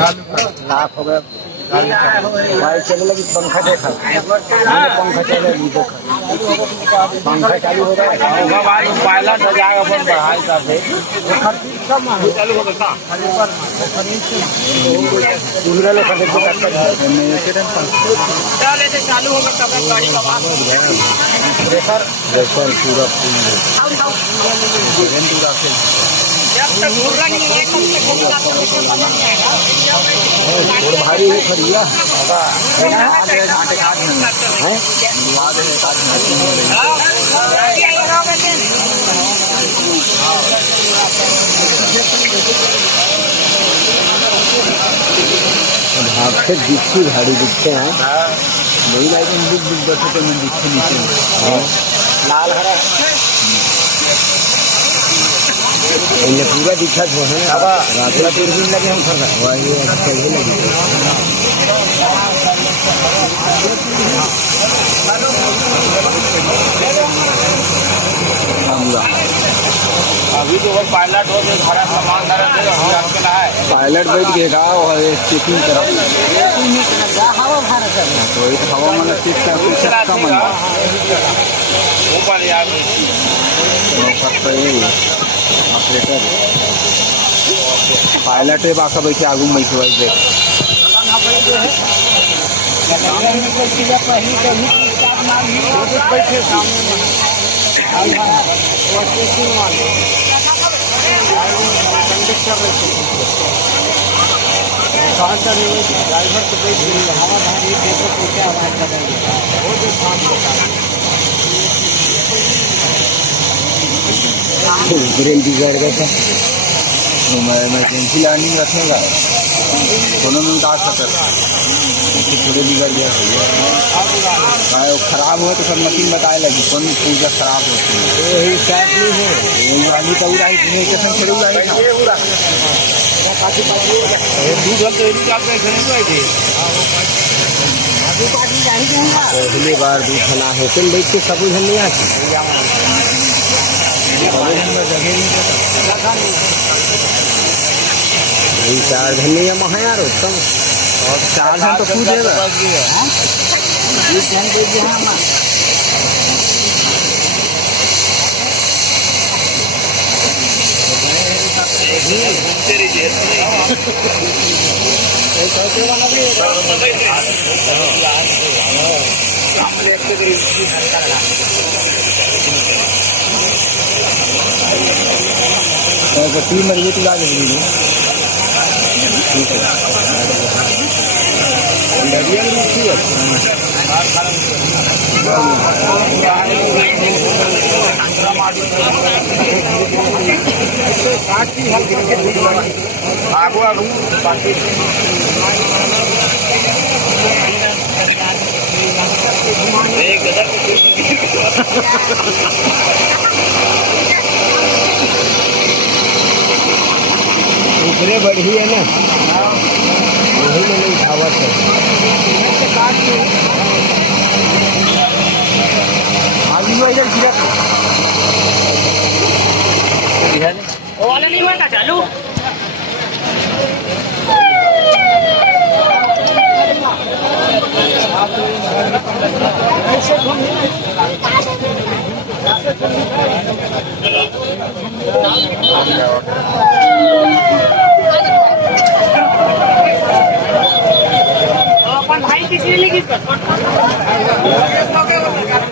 लाख हो गया भाई। चले लगी पंखा देखा, पंखा चले देखा, पंखा चालू हो रहा है भाई। पायलट हो जाएगा अपन बढ़ाई का चालू हो गया दूसरा लोग चालू होगा तब गाड़ी का प्रेशर प्रेशर पूरा भारी है खड़िया भाग से दिखती गाड़ी दिखते हैं वही लाइट दिखते में दिखते नीचे लाल हरा ये पूरा दिखा जो है रात में दूरबीन लगे हम खड़ा वही सही लगी। अभी तो वो पायलट हो गए सारा सामान पायलट बैठ गएगा और चेकिंग तरफ तो एक हवा मतलब सीट का कम है ऑपरेटर पायलट है बाका बैठे आगू में बैठे ड्राइवर को बैठ हवा धारी देखो तो क्या आवाज लगाएगी वो जो काम ब्रेन बिगड़ गया था तो मैं इमरजेंसी लैंडिंग रखेगा दोनों मिनट आ सकता थोड़े बिगड़ गया है खराब हो तो सब मशीन बताए लगी कौन पूजा खराब होती है यही स्टार्ट नहीं है वाली तो उड़ा स्टेशन छोड़ उड़ा पहली बार दूध खाना होटल देख के सब उधर नहीं आती चार घंटे या महा यार उत्तम और 4 घंटे तो पूछेगा तीन मरीज तो लागे ठीक है आगो आगो ऊपरे बढ़ी है ना वही में नहीं खावत है इधर वो वाला नहीं हुआ चालू अपन भाई किसी ने